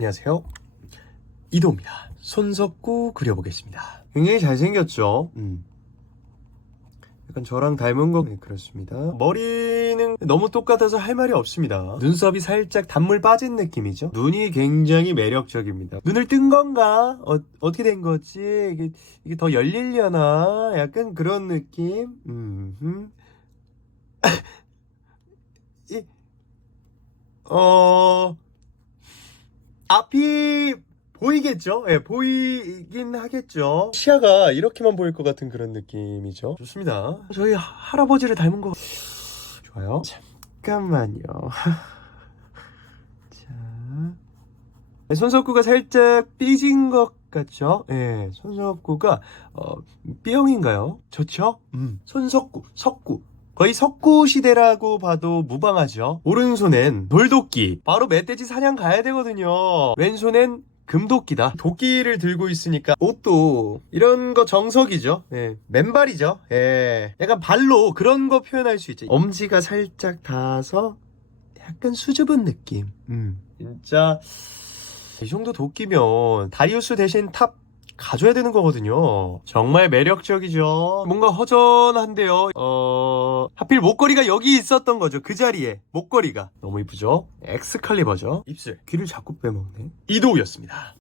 안녕하세요. 이도입니다. 손석구 그려보겠습니다. 굉장히 잘생겼죠? 음. 약간 저랑 닮은 거 네, 그렇습니다. 머리는 너무 똑같아서 할 말이 없습니다. 눈썹이 살짝 단물 빠진 느낌이죠. 눈이 굉장히 매력적입니다. 눈을 뜬 건가? 어, 어떻게 된 거지? 이게, 이게 더 열리려나? 약간 그런 느낌? 음. 이, 어, 앞이 보이겠죠? 예, 보이긴 하겠죠. 시야가 이렇게만 보일 것 같은 그런 느낌이죠. 좋습니다. 저희 하- 할아버지를 닮은 거 좋아요. 잠깐만요. 자, 네, 손석구가 살짝 삐진 것 같죠? 예, 손석구가 어, B형인가요? 좋죠? 음, 손석구, 석구. 거의 석구 시대라고 봐도 무방하죠. 오른손엔 돌도끼. 바로 멧돼지 사냥 가야 되거든요. 왼손엔 금도끼다. 도끼를 들고 있으니까 옷도 이런 거 정석이죠. 예. 맨발이죠. 예. 약간 발로 그런 거 표현할 수 있죠. 엄지가 살짝 닿아서 약간 수줍은 느낌. 음. 진짜 이 정도 도끼면 다리우스 대신 탑 가져야 되는 거거든요. 정말 매력적이죠. 뭔가 허전한데요. 어, 하필 목걸이가 여기 있었던 거죠. 그 자리에. 목걸이가. 너무 이쁘죠? 엑스칼리버죠. 입술. 귀를 자꾸 빼먹네. 이도우였습니다.